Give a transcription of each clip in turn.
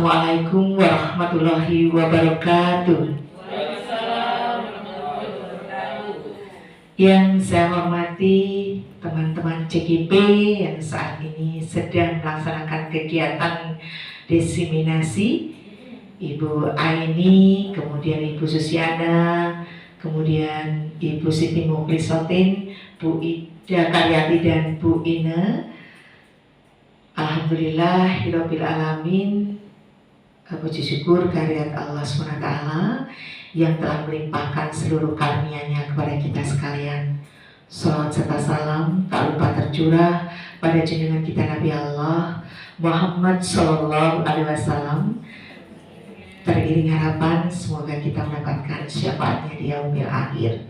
Assalamualaikum warahmatullahi wabarakatuh. Yang saya hormati teman-teman CGP yang saat ini sedang melaksanakan kegiatan diseminasi, Ibu Aini, kemudian Ibu Susiana, kemudian Ibu Siti Mukhlisotin, Bu Ida Karyati dan Bu Ine. Alhamdulillah, Hirobbil Alamin, puji syukur kehadirat Allah SWT yang telah melimpahkan seluruh karunia-Nya kepada kita sekalian. Salawat serta salam tak lupa tercurah pada junjungan kita Nabi Allah Muhammad Sallallahu Alaihi Wasallam. Teriring harapan semoga kita mendapatkan syafaatnya di yaumil akhir.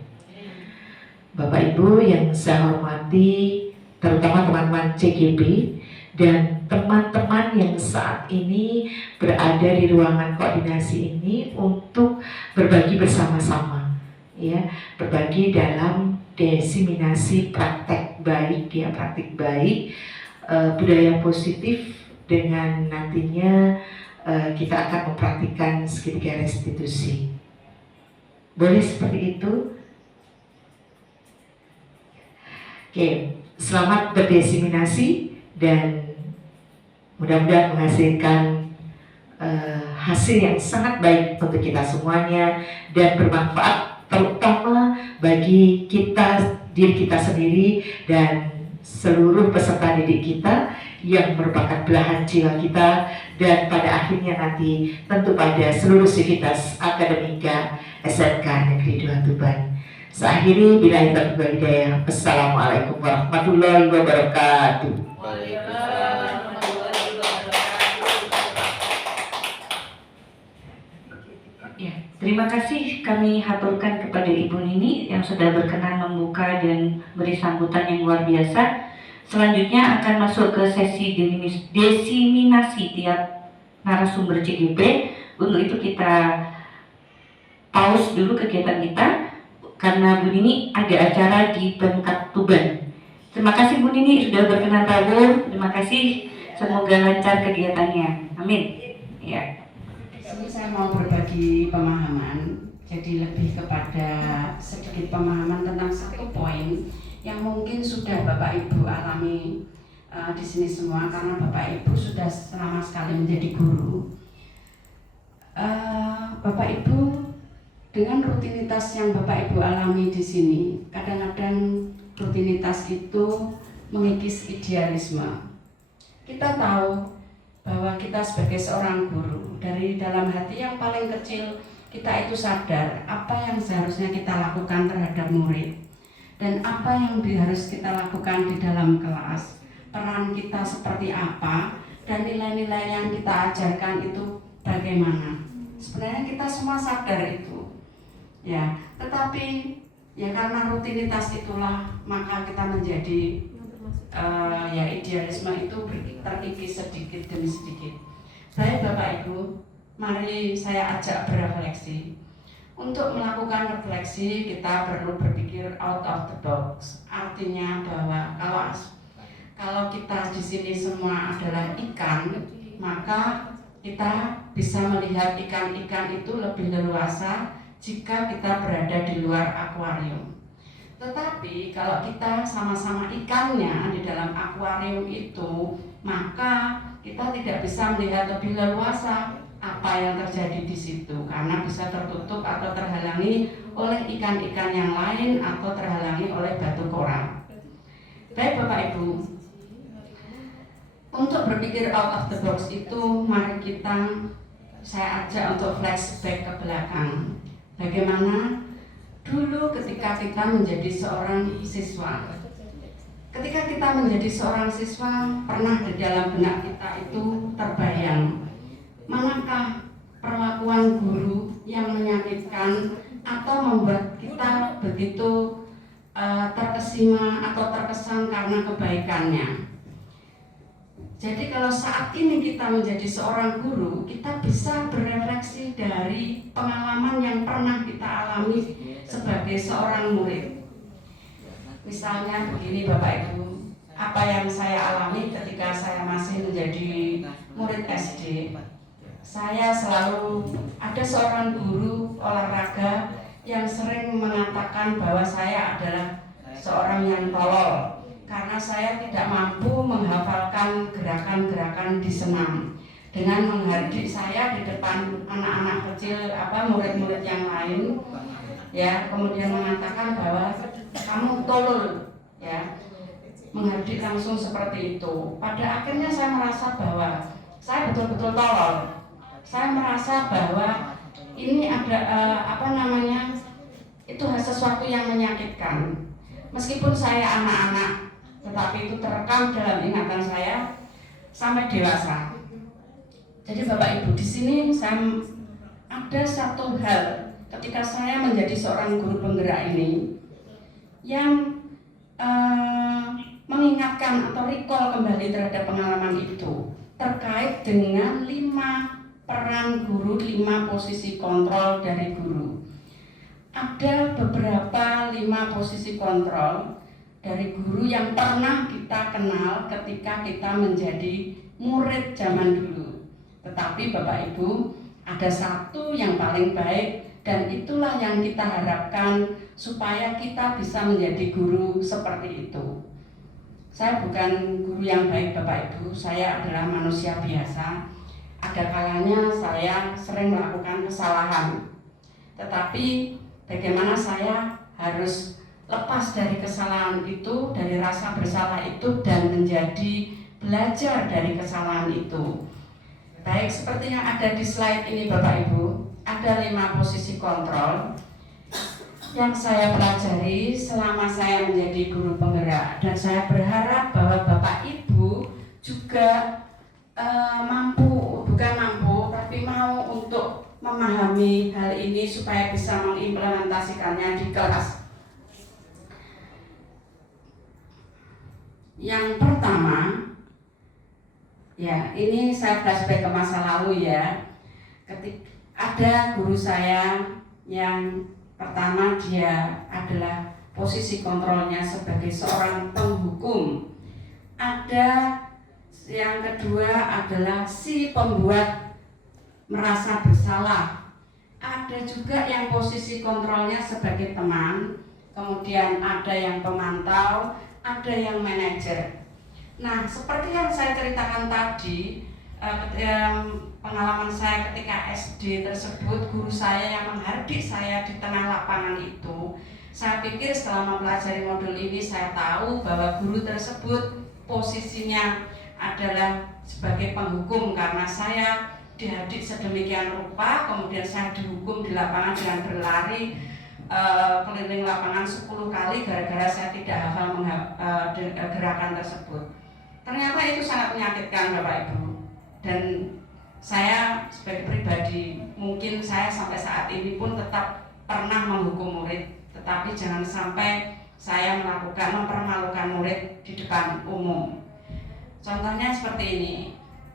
Bapak Ibu yang saya hormati, terutama teman-teman CGP dan teman-teman yang saat ini berada di ruangan koordinasi ini untuk berbagi bersama-sama, ya, berbagi dalam diseminasi praktek baik, praktek baik, budaya positif dengan nantinya kita akan mempraktikkan segitiga restitusi. Boleh seperti itu? Oke, selamat berdiseminasi dan mudah-mudahan menghasilkan hasil yang sangat baik untuk kita semuanya dan bermanfaat terutama bagi kita, diri kita sendiri dan seluruh peserta didik kita yang merupakan belahan jiwa kita dan pada akhirnya nanti tentu pada seluruh sivitas akademika SMK Negeri 2 Tuban. Seakhiri billahi taufiq wal hidayah. Assalamualaikum warahmatullahi wabarakatuh. Terima kasih kami haturkan kepada Ibu Nini yang sudah berkenan membuka dan beri sambutan yang luar biasa. Selanjutnya akan masuk ke sesi diseminasi tiap narasumber CGP. Untuk itu kita pause dulu kegiatan kita karena Bu Nini ada acara di Pemkab Tuban. Terima kasih Bu Nini sudah berkenan hadir. Terima kasih. Semoga lancar kegiatannya. Amin. Ya. Saya mau berbagi pemahaman, jadi lebih kepada sedikit pemahaman tentang satu poin yang mungkin sudah Bapak Ibu alami di sini semua karena Bapak Ibu sudah lama sekali menjadi guru. Bapak Ibu dengan rutinitas yang Bapak Ibu alami di sini, kadang-kadang rutinitas itu mengikis idealisme. Kita tahu bahwa kita sebagai seorang guru dari dalam hati yang paling kecil kita itu sadar apa yang seharusnya kita lakukan terhadap murid dan apa yang harus kita lakukan di dalam kelas, peran kita seperti apa dan nilai-nilai yang kita ajarkan itu bagaimana. Sebenarnya kita semua sadar itu, ya. Tetapi ya karena rutinitas itulah maka kita menjadi ya idealisme itu terkikis sedikit demi sedikit. Baik Bapak Ibu, mari saya ajak berefleksi. Untuk melakukan refleksi kita perlu berpikir out of the box. Artinya bahwa kalau kita di sini semua adalah ikan, maka kita bisa melihat ikan-ikan itu lebih leluasa jika kita berada di luar akuarium. Tetapi kalau kita sama-sama ikannya di dalam akuarium itu, maka kita tidak bisa melihat lebih leluasa apa yang terjadi di situ karena bisa tertutup atau terhalangi oleh ikan-ikan yang lain atau terhalangi oleh batu koral. Baik Bapak Ibu, untuk berpikir out of the box itu mari saya ajak untuk flashback ke belakang. Bagaimana dulu ketika kita menjadi seorang siswa. Ketika kita menjadi seorang siswa, pernah di dalam benak kita itu terbayang manakah perlakuan guru yang menyakitkan atau membuat kita begitu terkesima atau terkesan karena kebaikannya. Jadi kalau saat ini kita menjadi seorang guru, kita bisa berefleksi dari pengalaman yang pernah kita alami sebagai seorang murid. Misalnya begini Bapak Ibu, apa yang saya alami ketika saya masih menjadi murid SD. saya selalu ada seorang guru olahraga yang sering mengatakan bahwa saya adalah seorang yang tolol karena saya tidak mampu menghafalkan gerakan-gerakan di senam. Dengan menghardik saya di depan anak-anak kecil, murid-murid yang lain, ya, kemudian mengatakan bahwa kamu tolol, ya, menghardik langsung seperti itu. Pada akhirnya saya merasa bahwa saya betul-betul tolol. Saya merasa bahwa ini ada itu sesuatu yang menyakitkan. Meskipun saya anak-anak, tetapi itu terekam dalam ingatan saya sampai dewasa. Jadi Bapak Ibu, di sini saya ada satu hal ketika saya menjadi seorang guru penggerak ini yang mengingatkan atau recall kembali terhadap pengalaman itu terkait dengan 5 peran guru, 5 posisi kontrol dari guru. Ada beberapa 5 posisi kontrol dari guru yang pernah kita kenal ketika kita menjadi murid zaman dulu. Tetapi Bapak Ibu, ada satu yang paling baik dan itulah yang kita harapkan supaya kita bisa menjadi guru seperti itu. Saya bukan guru yang baik Bapak Ibu, saya adalah manusia biasa. Ada kalanya saya sering melakukan kesalahan. Tetapi bagaimana saya harus lepas dari kesalahan itu, dari rasa bersalah itu dan menjadi belajar dari kesalahan itu. Baik, seperti yang ada di slide ini Bapak Ibu, ada 5 posisi kontrol yang saya pelajari selama saya menjadi guru penggerak, dan saya berharap bahwa Bapak Ibu juga tapi mau untuk memahami hal ini supaya bisa mengimplementasikannya di kelas. Yang pertama, ya, ini saya flashback ke masa lalu ya. Ketika ada guru saya yang pertama, dia adalah posisi kontrolnya sebagai seorang penghukum. Ada yang kedua adalah si pembuat merasa bersalah. Ada juga yang posisi kontrolnya sebagai teman. Kemudian ada yang pemantau, ada yang manajer. Nah, seperti yang saya ceritakan tadi, pengalaman saya ketika SD tersebut, guru saya yang menghardik saya di tengah lapangan itu, saya pikir setelah mempelajari modul ini saya tahu bahwa guru tersebut posisinya adalah sebagai penghukum karena saya dihardik sedemikian rupa, kemudian saya dihukum di lapangan dengan berlari keliling lapangan 10 kali gara-gara saya tidak hafal gerakan tersebut. Ternyata itu sangat menyakitkan Bapak Ibu, dan saya sebagai pribadi, mungkin saya sampai saat ini pun tetap pernah menghukum murid, tetapi jangan sampai saya mempermalukan murid di depan umum. Contohnya seperti ini,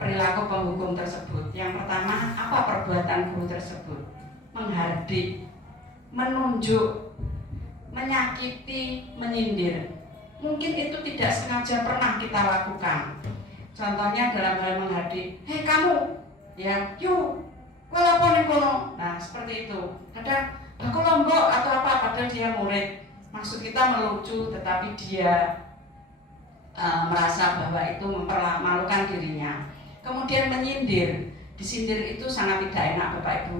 perilaku penghukum tersebut. Yang pertama, apa perbuatan guru tersebut? Menghardik, menunjuk, menyakiti, menyindir. Mungkin itu tidak sengaja pernah kita lakukan. Contohnya dalam hal menghardik, hei kamu, ya, yuk, walaupun kono. Nah, seperti itu. Kadang aku lombok atau apa, padahal dia murid. Maksud kita melucu, tetapi dia merasa bahwa itu mempermalukan dirinya. Kemudian menyindir, disindir itu sangat tidak enak Bapak Ibu.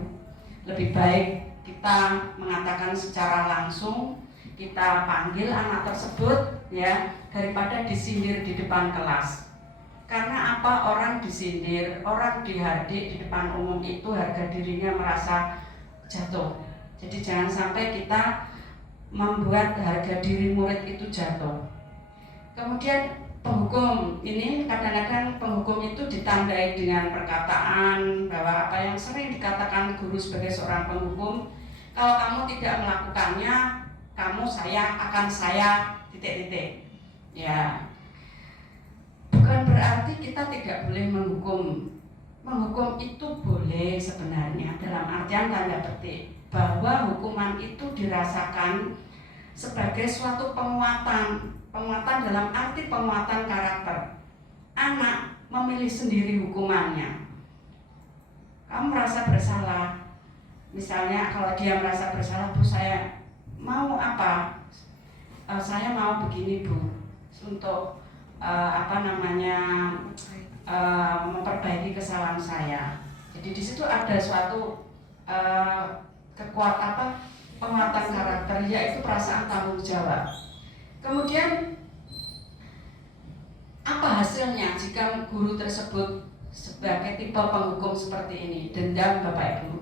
Lebih baik kita mengatakan secara langsung, kita panggil anak tersebut ya, daripada disindir di depan kelas. Karena apa? Orang disindir, orang dihardik di depan umum itu harga dirinya merasa jatuh. Jadi jangan sampai kita membuat harga diri murid itu jatuh. Kemudian penghukum ini, kadang-kadang penghukum itu ditandai dengan perkataan bahwa apa yang sering dikatakan guru sebagai seorang penghukum, kalau kamu tidak melakukannya, akan saya titik-titik. Ya, bukan berarti kita tidak boleh menghukum. Menghukum itu boleh sebenarnya dalam artian tanda petik, bahwa hukuman itu dirasakan sebagai suatu penguatan dalam arti penguatan karakter. Anak memilih sendiri hukumannya. kamu merasa bersalah. Misalnya kalau dia merasa bersalah, Bu saya mau apa? Saya mau begini Bu, untuk memperbaiki kesalahan saya. Jadi di situ ada suatu penguatan karakter, yaitu perasaan tanggung jawab. Kemudian apa hasilnya jika guru tersebut sebagai tipe penghukum seperti ini? Dendam, Bapak Ibu.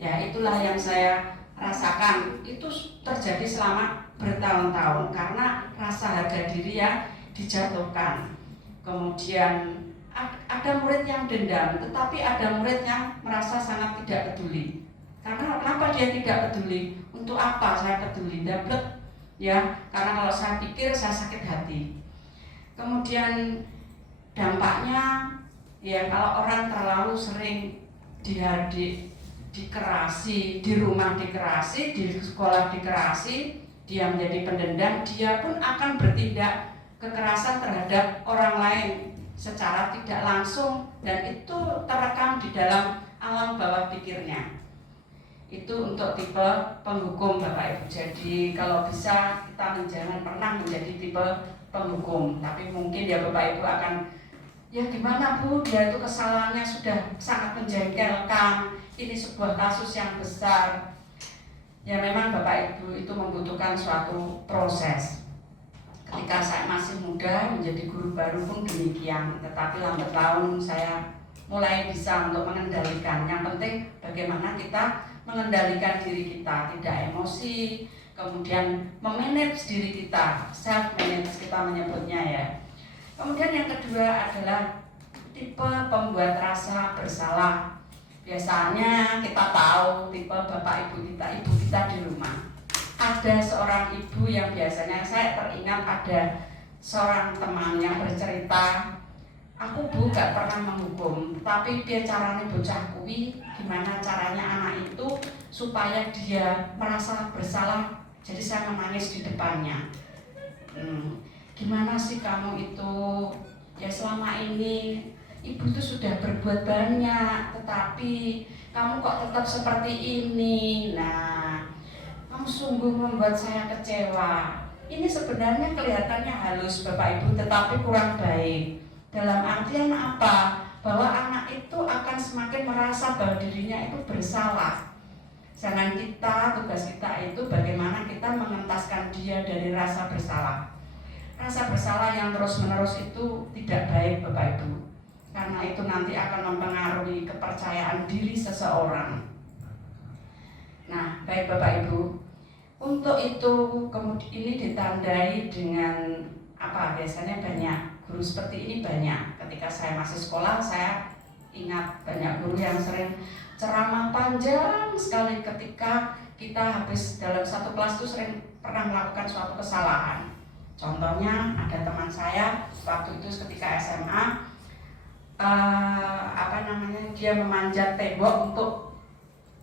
Ya, itulah yang saya rasakan. Itu terjadi selama bertahun-tahun karena rasa harga diri yang dijatuhkan. Kemudian ada murid yang dendam, tetapi ada murid yang merasa sangat tidak peduli. Karena kenapa dia tidak peduli? Untuk apa saya peduli? Dablek, ya. Karena kalau saya pikir saya sakit hati. Kemudian dampaknya, ya kalau orang terlalu sering dikerasi, di rumah dikerasi, di sekolah dikerasi, dia menjadi pendendam, dia pun akan bertindak kekerasan terhadap orang lain secara tidak langsung, dan itu terekam di dalam alam bawah pikirnya. Itu untuk tipe penghukum, Bapak Ibu. Jadi kalau bisa kita jangan pernah menjadi tipe penghukum. Tapi mungkin ya Bapak Ibu akan, ya gimana Bu, dia itu kesalahannya sudah sangat menjengkelkan, ini sebuah kasus yang besar. Ya memang Bapak Ibu itu membutuhkan suatu proses. Ketika saya masih muda menjadi guru baru pun demikian, tetapi lambat laun saya mulai bisa untuk mengendalikan. Yang penting bagaimana kita mengendalikan diri kita, tidak emosi, kemudian memanage diri kita, self manage kita menyebutnya ya. Kemudian yang kedua adalah tipe pembuat rasa bersalah. Biasanya kita tahu tipe bapak ibu kita di rumah. Ada seorang ibu yang biasanya saya teringat ada seorang teman yang bercerita, aku Bu gak pernah menghukum, tapi dia caranya bocah kuwi, gimana caranya anak itu supaya dia merasa bersalah, jadi saya menangis di depannya. Gimana sih kamu itu, ya selama ini ibu itu sudah berbuat banyak, tetapi kamu kok tetap seperti ini. Nah, kamu sungguh membuat saya kecewa. Ini sebenarnya kelihatannya halus Bapak Ibu, tetapi kurang baik. Dalam artian apa? Bahwa anak itu akan semakin merasa bahwa dirinya itu bersalah. Jangan tugas kita itu bagaimana kita mengentaskan dia dari rasa bersalah. Rasa bersalah yang terus-menerus itu tidak baik Bapak Ibu. Karena itu nanti akan mempengaruhi kepercayaan diri seseorang. Nah, baik Bapak Ibu, untuk itu kemudian ini ditandai dengan apa? Biasanya banyak guru seperti ini banyak. Ketika saya masih sekolah, saya ingat banyak guru yang sering ceramah panjang sekali ketika kita habis dalam satu kelas itu sering pernah melakukan suatu kesalahan. Contohnya ada teman saya waktu itu ketika SMA, dia memanjat tembok untuk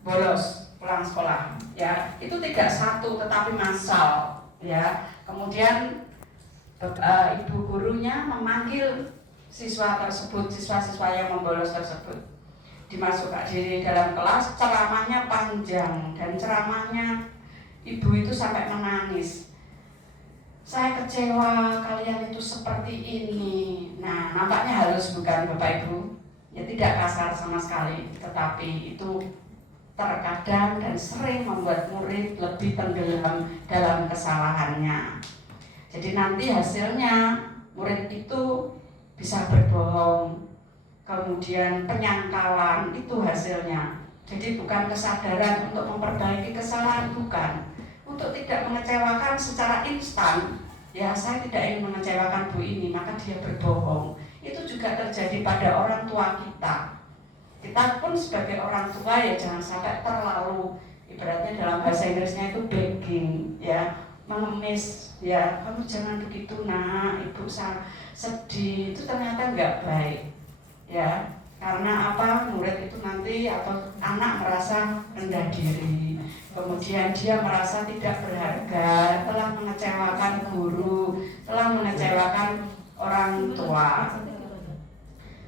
bolos pulang sekolah, ya itu tidak satu tetapi massal, ya. Kemudian ibu gurunya memanggil siswa-siswa yang membolos tersebut, dimasukkan di dalam kelas, ceramahnya panjang dan ceramahnya ibu itu sampai menangis. Saya kecewa kalian itu seperti ini. Nah, nampaknya halus bukan Bapak Ibu? Ya tidak kasar sama sekali, tetapi itu terkadang dan sering membuat murid lebih tenggelam dalam kesalahannya. Jadi nanti hasilnya murid itu bisa berbohong, kemudian penyangkalan, itu hasilnya. Jadi bukan kesadaran untuk memperbaiki kesalahan, bukan. Untuk tidak mengecewakan secara instan, ya saya tidak ingin mengecewakan Bu ini, maka dia berbohong. Itu juga terjadi pada orang tua kita. Kita pun sebagai orang tua ya jangan sampai terlalu, ibaratnya dalam bahasa Inggrisnya itu begging, ya, mengemis, ya kamu jangan begitu nak, ibu sedih, itu ternyata nggak baik, ya. Karena apa? Murid itu nanti atau anak merasa rendah diri, kemudian dia merasa tidak berharga, telah mengecewakan guru, telah mengecewakan orang tua.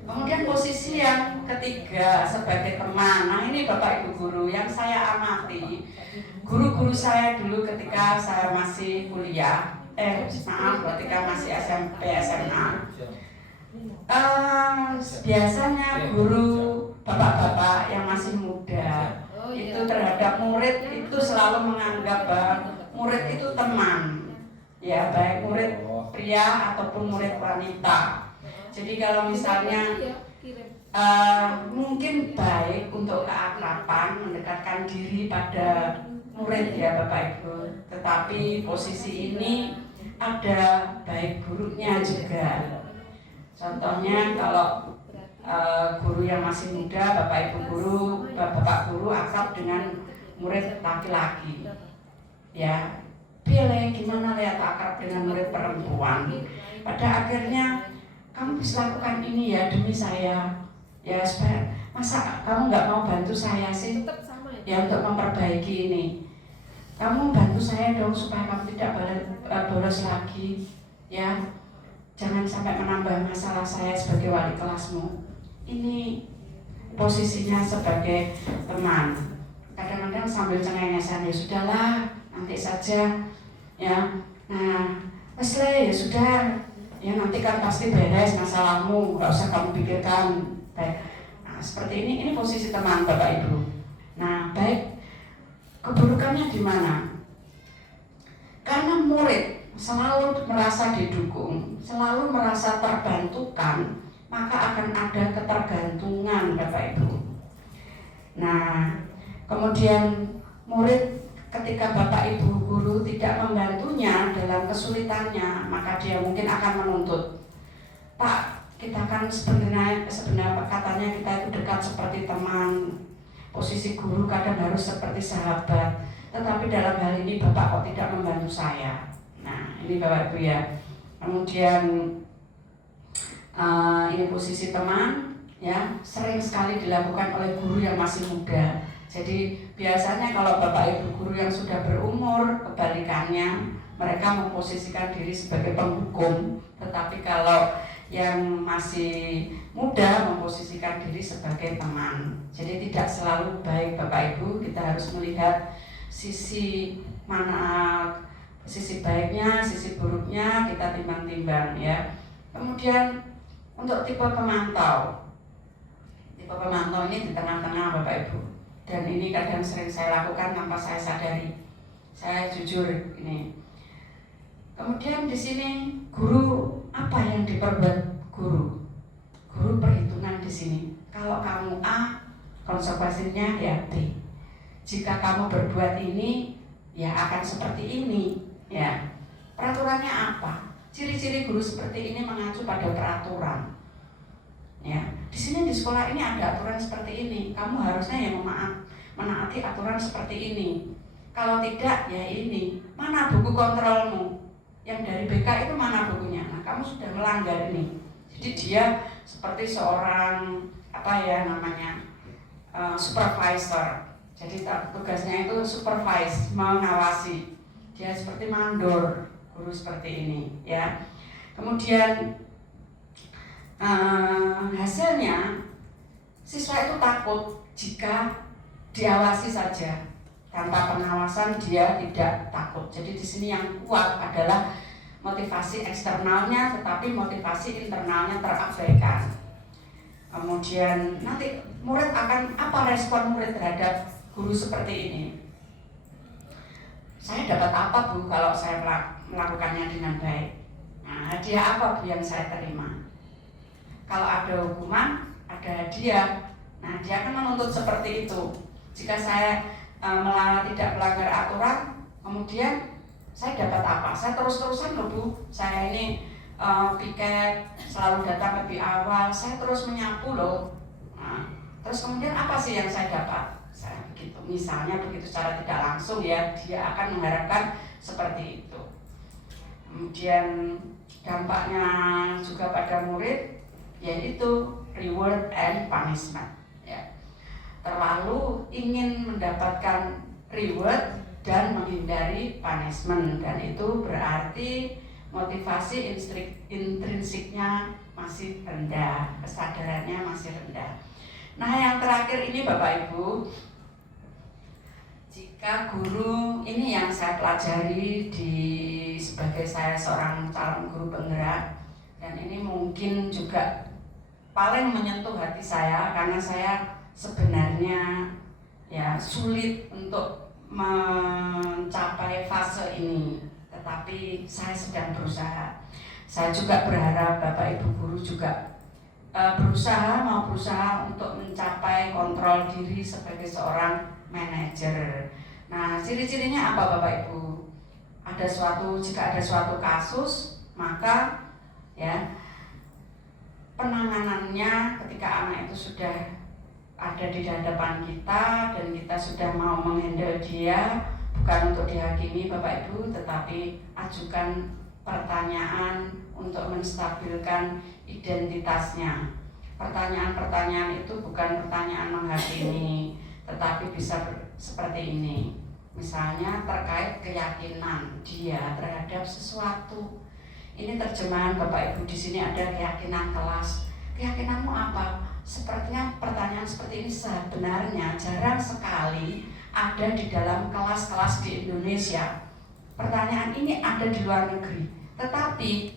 Kemudian posisi yang ketiga sebagai teman guru yang saya amati, guru-guru saya dulu ketika saya masih kuliah, ketika masih SMP, SMA, biasanya guru bapak-bapak yang masih muda itu terhadap murid itu selalu menganggap bahwa murid itu teman, ya, baik murid pria ataupun murid wanita. Jadi kalau misalnya mungkin baik untuk keakraban, mendekatkan diri pada murid, ya Bapak Ibu, tetapi posisi ini ada baik buruknya juga. Contohnya kalau guru yang masih muda, Bapak Ibu guru, Bapak guru akrab dengan murid laki-laki, ya, pilih gimana lihat akrab dengan murid perempuan. Pada akhirnya kamu bisa lakukan ini ya demi saya, ya, supaya masa kamu nggak mau bantu saya sih, ya, untuk memperbaiki ini. Kamu bantu saya dong supaya kamu tidak bolos lagi, ya. Jangan sampai menambah masalah saya sebagai wali kelasmu. Ini posisinya sebagai teman. Kadang-kadang sambil cengengesan, ya sudahlah, nanti saja, ya. Nah, ya sudah, ya nanti kan pasti beres masalahmu, nggak usah kamu pikirkan. Baik. Nah, seperti ini posisi teman Bapak Ibu. Nah, baik, keburukannya di mana? Karena murid selalu merasa didukung, selalu merasa terbantukan, maka akan ada ketergantungan Bapak Ibu. Nah, kemudian murid ketika Bapak Ibu guru tidak membantunya dalam kesulitannya, maka dia mungkin akan menuntut, Pak, kita kan sebenarnya katanya kita itu dekat seperti teman, posisi guru kadang harus seperti sahabat, tetapi dalam hal ini Bapak kok tidak membantu saya. Nah, ini Bapak Ibu ya. Kemudian ini posisi teman, ya, sering sekali dilakukan oleh guru yang masih muda. Jadi biasanya kalau Bapak Ibu guru yang sudah berumur, kebalikannya, mereka memposisikan diri sebagai penghukum, tetapi kalau yang masih muda memposisikan diri sebagai teman. Jadi tidak selalu baik Bapak Ibu, kita harus melihat sisi mana, sisi baiknya, sisi buruknya kita timbang-timbang, ya. Kemudian untuk tipe pemantau ini di tengah-tengah Bapak Ibu. Dan ini kadang sering saya lakukan tanpa saya sadari. Saya jujur ini. Kemudian di sini guru, apa yang diperbuat guru? Guru perhitungan di sini. Kalau kamu A, konsekuensinya ya B. Jika kamu berbuat ini, ya akan seperti ini. Ya, peraturannya apa? Ciri-ciri guru seperti ini mengacu pada peraturan. Ya, di sini di sekolah ini ada aturan seperti ini. Kamu harusnya yang menaati aturan seperti ini. Kalau tidak, ya ini. Mana buku kontrolmu? Yang dari BK itu mana bukunya? Nah, kamu sudah melanggar ini. Jadi dia seperti seorang supervisor. Jadi tugasnya itu supervise, mengawasi. Dia seperti mandor, guru seperti ini, ya. Kemudian hasilnya siswa itu takut jika diawasi saja, tanpa pengawasan dia tidak takut. Jadi di sini yang kuat adalah motivasi eksternalnya, tetapi motivasi internalnya terabaikan. Kemudian nanti murid akan apa respon murid terhadap guru seperti ini? Saya dapat apa Bu kalau saya melakukannya dengan baik? Nah, hadiah apa Bu yang saya terima? Kalau ada hukuman, ada hadiah. Nah, dia akan menuntut seperti itu. Jika saya tidak melanggar aturan, kemudian saya dapat apa? Saya terus-terusan loh Bu, saya ini piket, selalu datang lebih awal, saya terus menyapu loh. Nah, terus kemudian apa sih yang saya dapat? Saya begitu, misalnya begitu secara tidak langsung ya, dia akan mengharapkan seperti itu. Kemudian dampaknya juga pada murid, yaitu reward and punishment. Ya. Terlalu ingin mendapatkan reward dan menghindari punishment, dan itu berarti motivasi intrinsiknya masih rendah, kesadarannya masih rendah. Nah, yang terakhir ini Bapak Ibu, Kak guru ini yang saya pelajari sebagai saya seorang calon guru penggerak, dan ini mungkin juga paling menyentuh hati saya karena saya sebenarnya ya sulit untuk mencapai fase ini, tetapi saya sedang berusaha. Saya juga berharap Bapak Ibu guru juga berusaha untuk mencapai kontrol diri sebagai seorang manajer. Nah, ciri-cirinya apa Bapak Ibu? Jika ada suatu kasus, maka ya penanganannya ketika anak itu sudah ada di hadapan kita dan kita sudah mau menghandle dia, bukan untuk dihakimi Bapak Ibu, tetapi ajukan pertanyaan untuk menstabilkan identitasnya. Pertanyaan-pertanyaan itu bukan pertanyaan menghakimi, tetapi bisa seperti ini. Misalnya terkait keyakinan dia terhadap sesuatu. Ini terjemahan Bapak Ibu, di sini ada keyakinan kelas. Keyakinanmu apa? Sepertinya pertanyaan seperti ini sebenarnya jarang sekali ada di dalam kelas-kelas di Indonesia. Pertanyaan ini ada di luar negeri, tetapi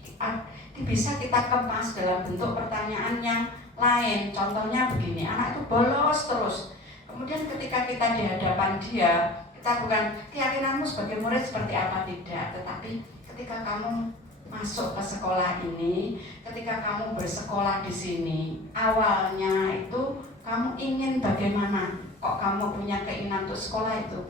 bisa kita kemas dalam bentuk pertanyaan yang lain. Contohnya begini, anak itu bolos terus. Kemudian ketika kita di hadapan dia, kita bukan keyakinanmu sebagai murid seperti apa, tidak, tetapi ketika kamu masuk ke sekolah ini, ketika kamu bersekolah di sini, awalnya itu kamu ingin bagaimana? Kok kamu punya keinginan untuk sekolah itu?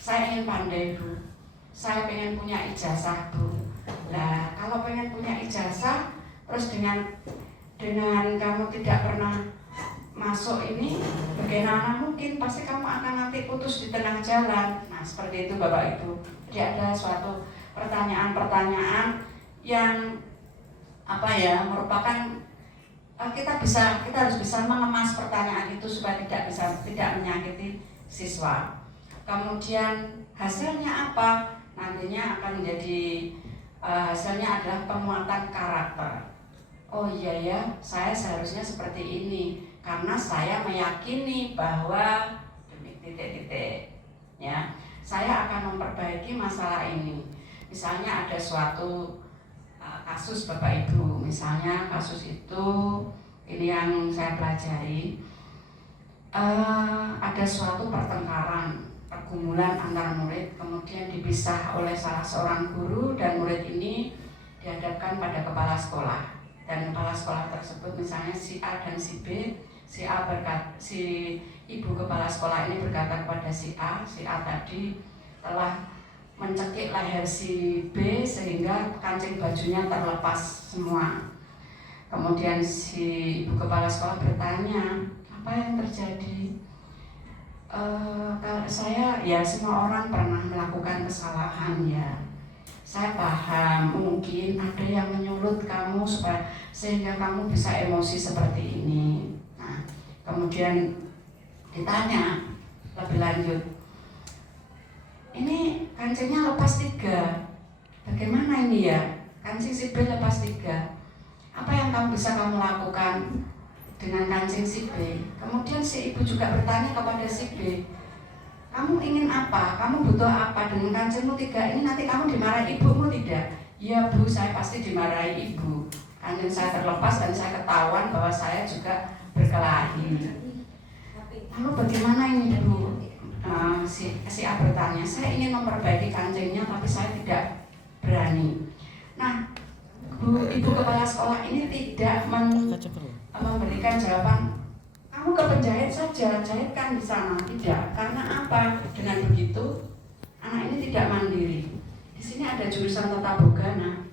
Saya ingin pandai Bu, saya pengen punya ijazah Bu. Nah, kalau pengen punya ijazah, terus dengan kamu tidak pernah masuk ini, bagaimana mungkin? Pasti kamu akan nanti putus di tengah jalan. Nah, seperti itu Bapak Ibu. Jadi ada suatu pertanyaan-pertanyaan yang merupakan kita harus bisa mengemas pertanyaan itu supaya tidak menyakiti siswa. Kemudian hasilnya apa? Nantinya akan menjadi hasilnya adalah penguatan karakter. Oh iya ya, saya seharusnya seperti ini karena saya meyakini bahwa titik-titik ya, saya akan memperbaiki masalah ini. Misalnya ada suatu kasus Bapak Ibu, misalnya kasus itu ini yang saya pelajari, ada suatu pergumulan antar murid, kemudian dipisah oleh salah seorang guru dan murid ini dihadapkan pada kepala sekolah. Dan kepala sekolah tersebut misalnya si A dan si B, si ibu kepala sekolah ini berkata kepada si A tadi telah mencekik leher si B sehingga kancing bajunya terlepas semua. Kemudian si ibu kepala sekolah bertanya, apa yang terjadi? Kalau saya ya semua orang pernah melakukan kesalahan ya. Saya paham mungkin ada yang menyulut kamu sehingga kamu bisa emosi seperti ini. Nah, kemudian ditanya lebih lanjut, ini kancingnya lepas 3, bagaimana ini ya? Kancing si B lepas 3, apa yang bisa kamu lakukan dengan kancing si B? Kemudian si ibu juga bertanya kepada si B, kamu ingin apa? Kamu butuh apa dengan kancingmu 3 ini? Nanti kamu dimarahi ibumu tidak? Ya Bu, saya pasti dimarahi ibu. Kancing saya terlepas dan saya ketahuan bahwa saya juga berkelahi. Lalu bagaimana ini Bu? Si A bertanya, saya ingin memperbaiki kancingnya tapi saya tidak berani. Nah, ibu kepala sekolah ini tidak memberikan jawaban, kamu ke penjahit saja, jahitkan di sana. Tidak, karena apa? Dengan begitu anak ini tidak mandiri. Di sini ada jurusan tata bogana,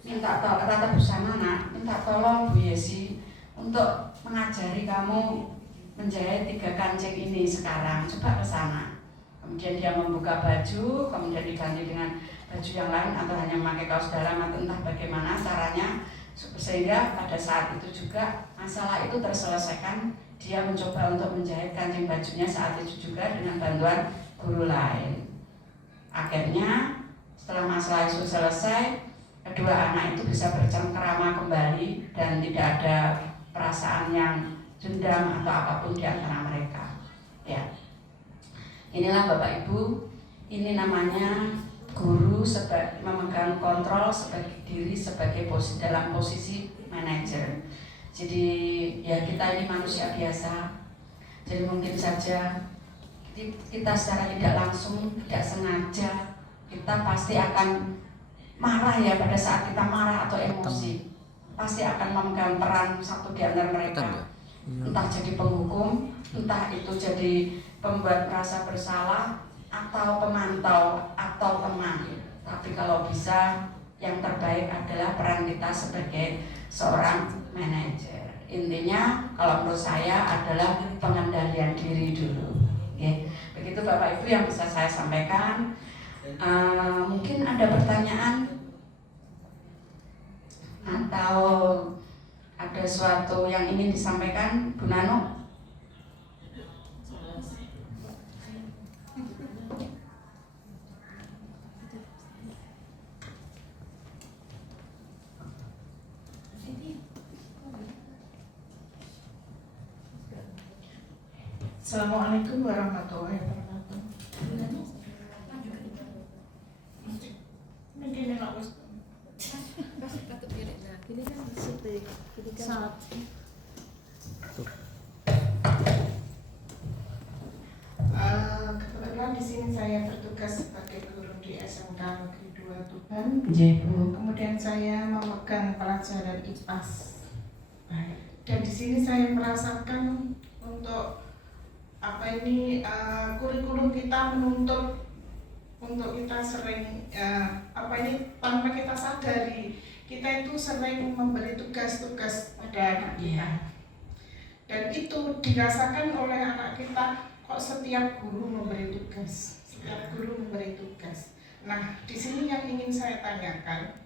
tata busana, minta tolong Bu Yesi untuk mengajari kamu menjahit 3 kancing ini sekarang. Coba ke sana. Kemudian dia membuka baju, kemudian diganti dengan baju yang lain atau hanya memakai kaos dalam atau entah bagaimana caranya, sehingga pada saat itu juga masalah itu terselesaikan. Dia mencoba untuk menjahit kancing bajunya saat itu juga dengan bantuan guru lain. Akhirnya setelah masalah itu selesai, kedua anak itu bisa bercengkerama kembali dan tidak ada perasaan yang dendam atau apapun di antara mereka. Ya. Inilah Bapak Ibu, ini namanya guru memegang kontrol sebagai diri dalam posisi manajer. Jadi ya kita ini manusia biasa. Jadi mungkin saja kita secara tidak langsung, tidak sengaja, kita pasti akan marah ya pada saat kita marah atau emosi. Pasti akan memegang peran satu di antara mereka. Entah jadi penghukum, entah itu jadi pembuat merasa bersalah, atau pemantau, atau teman. Tapi kalau bisa, yang terbaik adalah peran kita sebagai seorang manajer. Intinya kalau menurut saya adalah pengendalian diri dulu. Oke. Begitu Bapak Ibu yang bisa saya sampaikan. Mungkin ada pertanyaan atau ada sesuatu yang ingin disampaikan, Bu Nano? Assalamualaikum warahmatullahi wabarakatuh. Kebetulan di sini saya bertugas sebagai guru di SMK Negeri 2 Tuban. Kemudian saya memegang pelajaran IPAS. Dan di sini saya merasakan untuk kurikulum kita menuntut untuk kita sering tanpa kita sadari kita itu sering memberi tugas-tugas pada anak kita. Dan itu dirasakan oleh anak kita, kok setiap guru memberi tugas. Nah, di sini yang ingin saya tanyakan,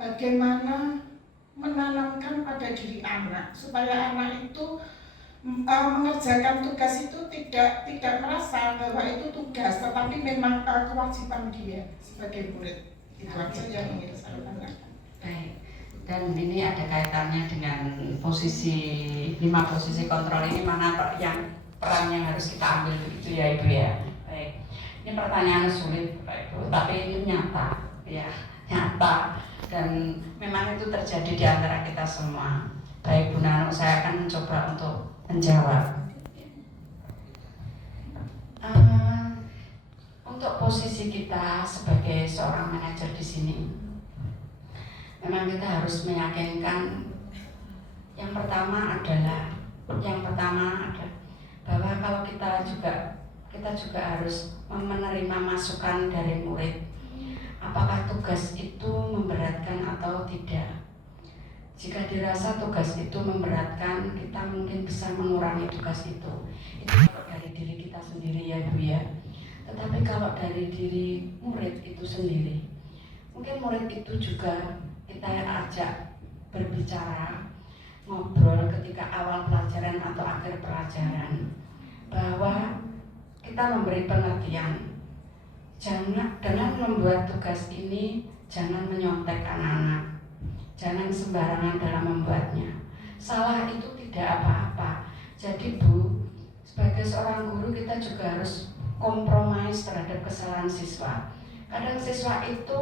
bagaimana menanamkan pada diri anak supaya anak itu mengerjakan tugas itu tidak merasa bahwa itu tugas, tetapi memang kewajiban dia sebagai murid. Itu aja yang ingin saya tanyakan. Baik. Dan ini ada kaitannya dengan 5 posisi kontrol ini, mana yang peran yang harus kita ambil begitu ya Ibu ya. Baik. Ini pertanyaan sulit Bapak Ibu, tapi ini nyata ya, nyata dan memang itu terjadi di antara kita semua. Baik Bu Nano, saya akan mencoba untuk menjawab. Untuk posisi kita sebagai seorang manajer di sini, memang kita harus meyakinkan yang pertama adalah bahwa kalau kita juga harus menerima masukan dari murid. Apakah tugas itu memberatkan atau tidak? Jika dirasa tugas itu memberatkan, kita mungkin bisa mengurangi tugas itu. Itu kalau dari diri kita sendiri ya Bu ya. Tetapi kalau dari diri murid itu sendiri, mungkin murid itu juga kita ajak berbicara, ngobrol ketika awal pelajaran atau akhir pelajaran, bahwa kita memberi pengertian. Dengan membuat tugas ini, jangan menyontek anak-anak. Jangan sembarangan dalam membuatnya. Salah itu tidak apa-apa. Jadi Bu, sebagai seorang guru kita juga harus kompromis terhadap kesalahan siswa. Kadang siswa itu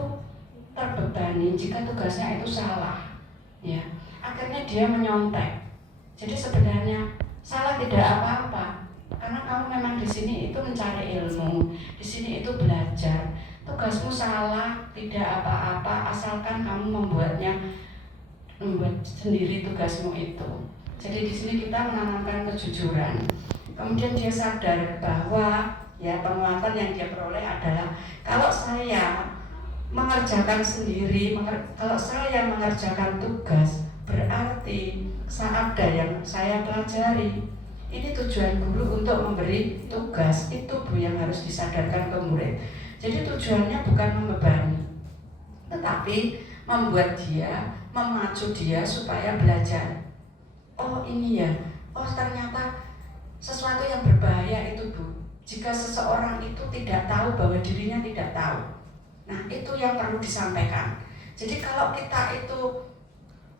terbebani jika tugasnya itu salah, ya. Akhirnya dia menyontek. Jadi sebenarnya salah tidak apa-apa, karena kamu memang di sini itu mencari ilmu, di sini itu belajar. Tugasmu salah tidak apa-apa, asalkan kamu membuat sendiri tugasmu itu. Jadi di sini kita menanamkan kejujuran. Kemudian dia sadar bahwa ya penguatan yang dia peroleh adalah kalau saya mengerjakan sendiri, kalau saya mengerjakan tugas, berarti saat ada yang saya pelajari. Ini tujuan guru untuk memberi tugas, itu Bu yang harus disadarkan ke murid. Jadi tujuannya bukan membebani, tetapi membuat dia, memacu dia supaya belajar. Oh ini ya, oh ternyata sesuatu yang berbahaya itu Bu, jika seseorang itu tidak tahu bahwa dirinya tidak tahu. Nah itu yang perlu disampaikan. Jadi kalau kita itu,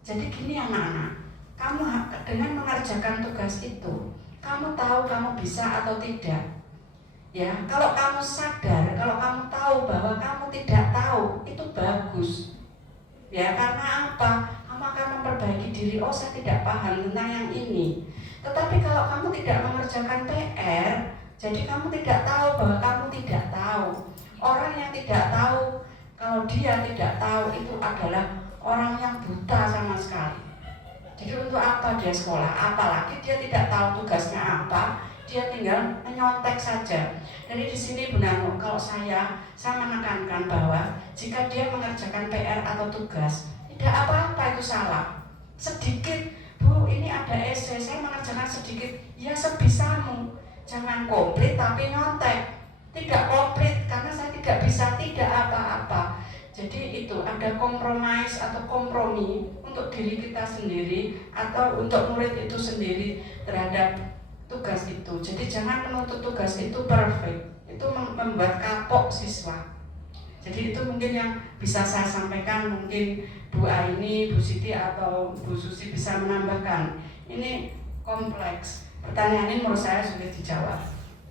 jadi gini anak-anak, kamu dengan mengerjakan tugas itu, kamu tahu kamu bisa atau tidak. Ya, kalau kamu sadar, kalau kamu tahu bahwa kamu tidak tahu, itu bagus. Ya, karena apa? Kamu akan memperbaiki diri. Oh, saya tidak paham tentang yang ini. Tetapi kalau kamu tidak mengerjakan PR, jadi kamu tidak tahu bahwa kamu tidak tahu. Orang yang tidak tahu, kalau dia tidak tahu, itu adalah orang yang buta sama sekali. Jadi untuk apa dia sekolah? Apalagi dia tidak tahu tugasnya apa, dia tinggal menyontek saja. Jadi di sini benar, kalau saya menekankan bahwa jika dia mengerjakan PR atau tugas, tidak apa-apa itu salah. Sedikit, Bu, ini ada esai, saya mengerjakan sedikit, ya sebisamu. Jangan komplit tapi nyontek. Tidak komplit karena saya tidak bisa, tidak apa-apa. Jadi itu ada kompromis atau kompromi untuk diri kita sendiri atau untuk murid itu sendiri terhadap tugas itu. Jadi jangan menuntut tugas itu perfect, itu membuat kapok siswa. Jadi itu mungkin yang bisa saya sampaikan. Mungkin Bu Aini, Bu Siti atau Bu Susi bisa menambahkan. Ini kompleks. Pertanyaan ini menurut saya sudah dijawab.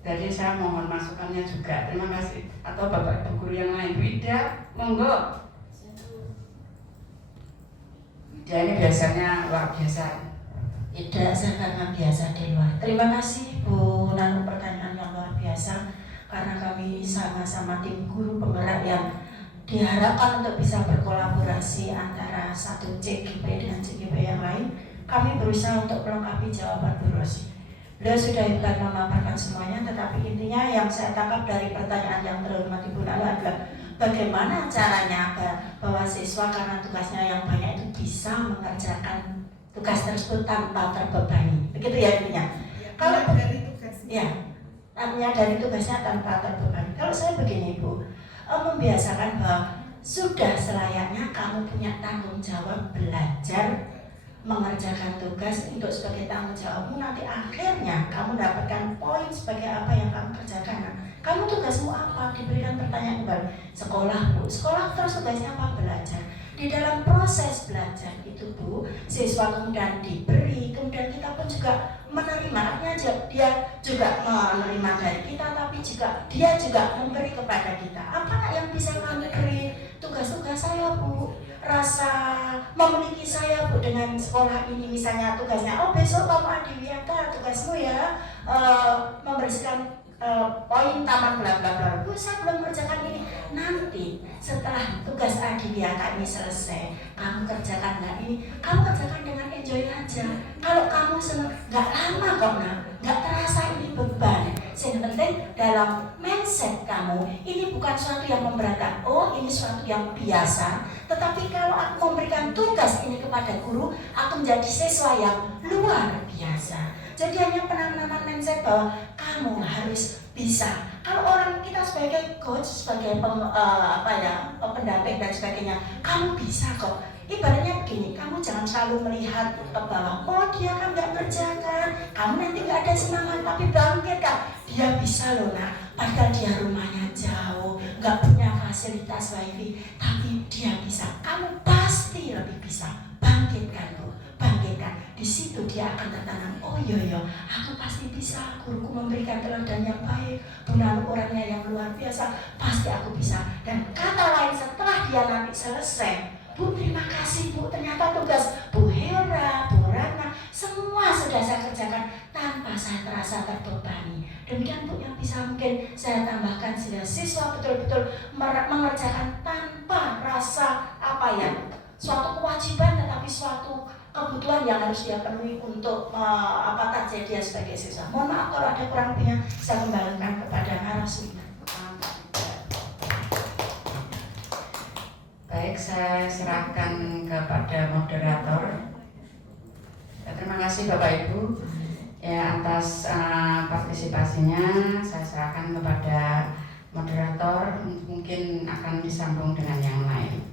Jadi saya mohon masukannya juga. Terima kasih. Atau Bapak Ibu guru yang lain. Bu Ida, monggo. Dia ini biasanya luar biasa. Tidak, saya karena biasa di luar. Terima kasih Bu Nanu, pertanyaan yang luar biasa. Karena kami sama-sama tim guru penggerak yang diharapkan untuk bisa berkolaborasi antara satu CGP dengan CGP yang lain. Kami berusaha untuk melengkapi jawaban Bu Rosi. Beliau sudah hebat memaparkan semuanya, tetapi intinya yang saya tangkap dari pertanyaan yang terhormat Ibu Nanu adalah bagaimana caranya agar bahwa siswa karena tugasnya yang banyak itu bisa mengerjakan tugas tersebut tanpa terbebani. Begitu ya intinya. Kalau dari tugasnya. Ya, artinya dari tugasnya tanpa terbebani. Kalau saya begini Bu, membiasakan bahwa sudah selayaknya kamu punya tanggung jawab belajar mengerjakan tugas untuk sebagai tanggung jawabmu, nanti akhirnya kamu dapatkan poin sebagai apa yang kamu kerjakan. Nah, kamu tugasmu apa? Diberikan pertanyaan kembali. Sekolah Bu, sekolah terus tugasnya apa? Belajar. Di dalam proses belajar itu Bu, siswa kemudian diberi, kemudian kita pun juga menerima. Artinya dia juga menerima dari kita, tapi juga dia juga memberi kepada kita. Apa yang bisa kami beri? Tugas-tugas saya Bu, rasa memiliki saya Bu dengan sekolah ini. Misalnya tugasnya, oh besok kamu Adiwiyata tugasmu ya membersihkan poin taman bla bla bla. Bu, saya belum mengerjakan ini. Nanti setelah tugas Adiwiyata ini selesai, kamu kerjakan ini, kamu kerjakan dengan enjoy aja. Kalau kamu senang, nggak lama kok nak, nggak terasa ini beban. Yang penting dalam mindset kamu, ini bukan suatu yang memberatkan. Oh, ini suatu yang biasa. Tetapi kalau aku memberikan tugas ini kepada guru, aku menjadi siswa yang luar biasa. Jadi hanya penanaman mindset bahwa kamu harus bisa. Kalau orang kita sebagai coach, sebagai pendamping dan sebagainya, kamu bisa kok. Ibaratnya begini, kamu jangan selalu melihat ke bawah. Oh, dia kan nggak kerjakan, kamu nanti nggak ada semangat, tapi bangkit kan. Dia bisa loh nak, padahal dia rumahnya jauh, nggak punya fasilitas wifi, tapi dia bisa. Kamu pasti lebih bisa. Bangkitkan loh, bangkitkan. Di situ dia akan tertanam. Oh iya, aku pasti bisa. Guruku memberikan teladan yang baik. Benar orangnya yang luar biasa. Pasti aku bisa. Dan kata lain setelah dia nanti selesai, Bu, terima kasih Bu, ternyata tugas Bu Hera, Bu Rana, semua sudah saya kerjakan tanpa saya terasa terbebani. Demikian Bu yang bisa mungkin saya tambahkan sehingga siswa betul-betul mengerjakan tanpa rasa suatu kewajiban, tetapi suatu kebutuhan yang harus dia penuhi untuk target dia sebagai siswa. Mohon maaf kalau ada kurang lebihnya, saya kembalikan kepada narasumber. Baik, saya serahkan kepada moderator. Terima kasih Bapak Ibu ya atas partisipasinya. Saya serahkan kepada moderator, mungkin akan disambung dengan yang lain.